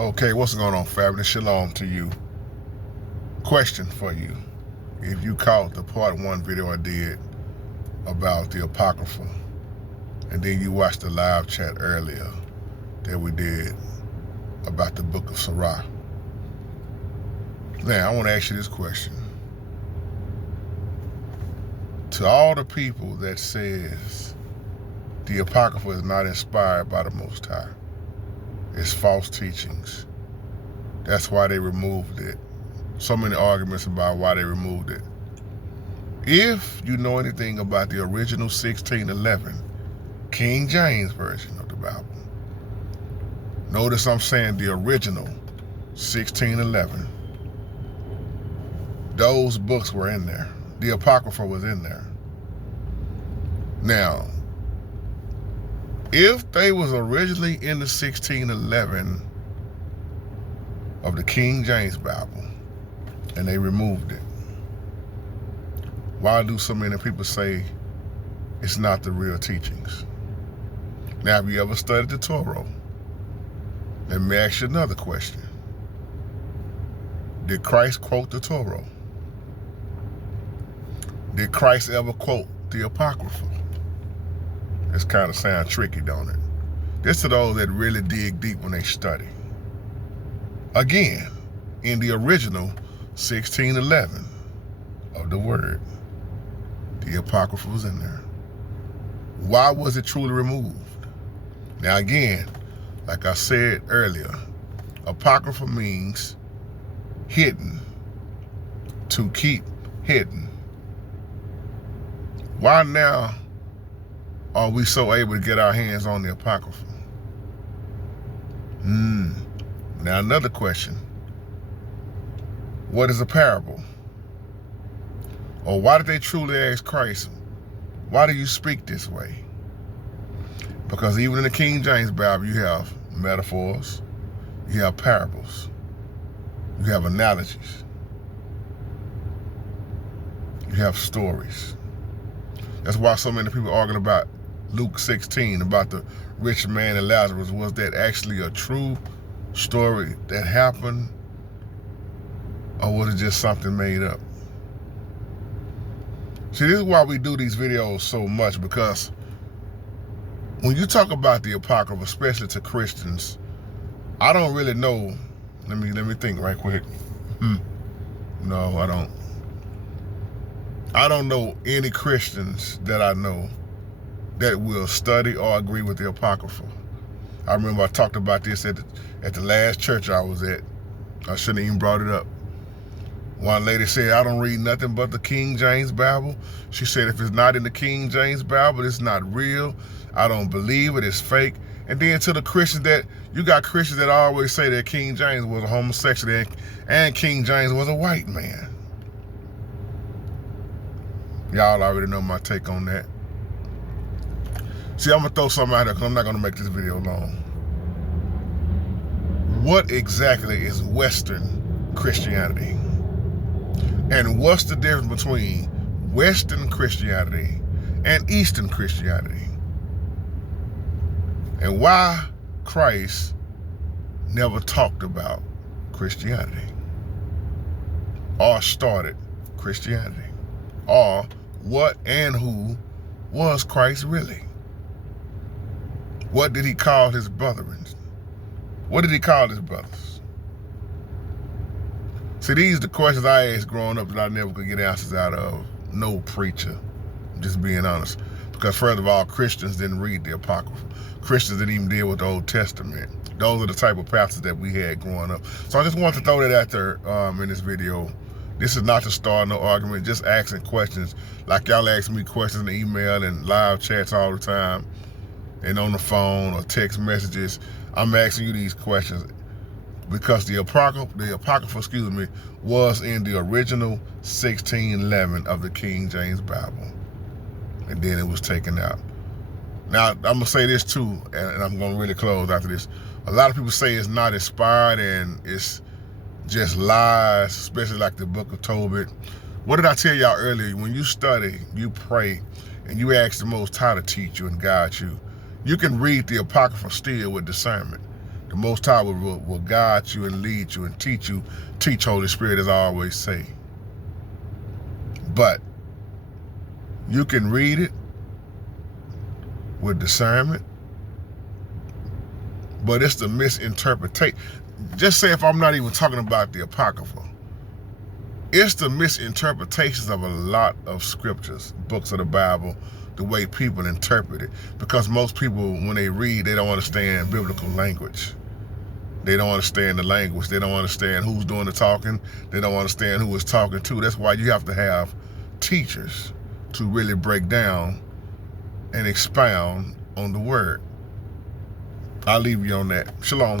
Okay, what's going on, family? Shalom to you. Question for you. If you caught the part 1 video I did about the Apocrypha, and then you watched the live chat earlier that we did about the book of Sirach. Now, I want to ask you this question. To all the people that says the Apocrypha is not inspired by the Most High, it's false teachings. That's why they removed it. So many arguments about why they removed it. If you know anything about the original 1611 King James Version of the Bible, notice I'm saying the original 1611. Those books were in there. The Apocrypha was in there. Now, if they was originally in the 1611 of the King James Bible and they removed it, why do so many people say it's not the real teachings? Now, have you ever studied the Torah? Let me ask you another question. Did Christ quote the Torah? Did Christ ever quote the Apocrypha? This kind of sounds tricky, don't it? This to those that really dig deep when they study. Again, in the original 1611 of the Word, the Apocrypha was in there. Why was it truly removed? Now again, like I said earlier, Apocrypha means hidden, to keep hidden. Why now are we so able to get our hands on the Apocrypha? Now another question. What is a parable? Or why did they truly ask Christ, why do you speak this way? Because even in the King James Bible, you have metaphors, you have parables, you have analogies, you have stories. That's why so many people are arguing about Luke 16, about the rich man and Lazarus. Was that actually a true story that happened, or was it just something made up? See, this is why we do these videos so much, because when you talk about the Apocrypha, especially to Christians, I don't really know. Let me think right quick. No, I don't. I don't know any Christians that I know that will study or agree with the Apocrypha. I remember I talked about this at the last church I was at. I shouldn't even brought it up. One lady said, I don't read nothing but the King James Bible. She said, if it's not in the King James Bible, it's not real. I don't believe it, it's fake. And then to the Christians you got Christians that always say that King James was a homosexual and King James was a white man. Y'all already know my take on that. See, I'm gonna throw something out there because I'm not gonna make this video long. What exactly is Western Christianity? And what's the difference between Western Christianity and Eastern Christianity? And why Christ never talked about Christianity or started Christianity? Or what and who was Christ really? What did he call his brethren? What did he call his brothers? See, these are the questions I asked growing up that I never could get answers out of no preacher, just being honest. Because first of all, Christians didn't read the Apocrypha. Christians didn't even deal with the Old Testament. Those are the type of pastors that we had growing up. So I just wanted to throw that out there in this video. This is not to start no argument, just asking questions. Like y'all ask me questions in the email and live chats all the time, and on the phone or text messages. I'm asking you these questions because the Apocrypha, was in the original 1611 of the King James Bible. And then it was taken out. Now, I'm gonna say this too, and I'm gonna really close after this. A lot of people say it's not inspired and it's just lies, especially like the book of Tobit. What did I tell y'all earlier? When you study, you pray, and you ask the Most High to teach you and guide you, you can read the Apocrypha still with discernment. The Most High will guide you and lead you and teach you. Teach, Holy Spirit, as I always say. But you can read it with discernment, but it's the misinterpretation. Just say if I'm not even talking about the Apocrypha, it's the misinterpretations of a lot of scriptures, books of the Bible, the way people interpret it. Because most people, when they read, they don't understand biblical language. They don't understand the language. They don't understand who's doing the talking. They don't understand who is talking to. That's why you have to have teachers to really break down and expound on the word. I'll leave you on that. Shalom.